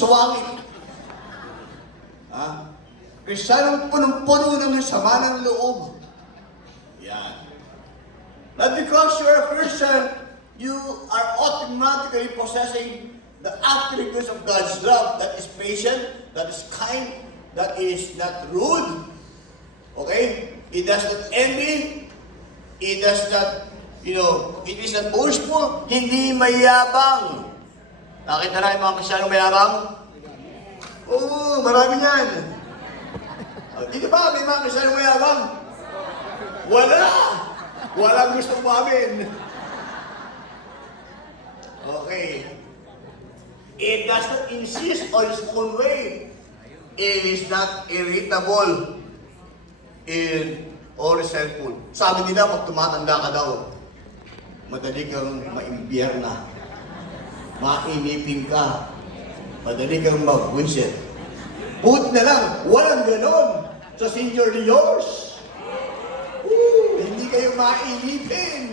swangit. Ha? Kristyanong punong-puno ng sama ng loob. Yan. Not because you're a Christian, you are automatically possessing the attributes of God's love. That is patient, that is kind, that is not rude. Okay? It does not envy. It does not, it is not boastful. Hindi mayabang. Nakita na yung mga Kristyanong mayabang? Oo, marami yan. Di ba may mga Kristyanong mayabang? Wala! Walang gusto umamin. Okay. It does not insist on its own way. It is not irritable or resentful. Sabi nila, pag tumatanda ka daw, madali kang maimbiyerna. Mainipin ka. Madali kang mag-wisit. Buti na lang, walang ganon sa senior years. Hindi kayo mainipin.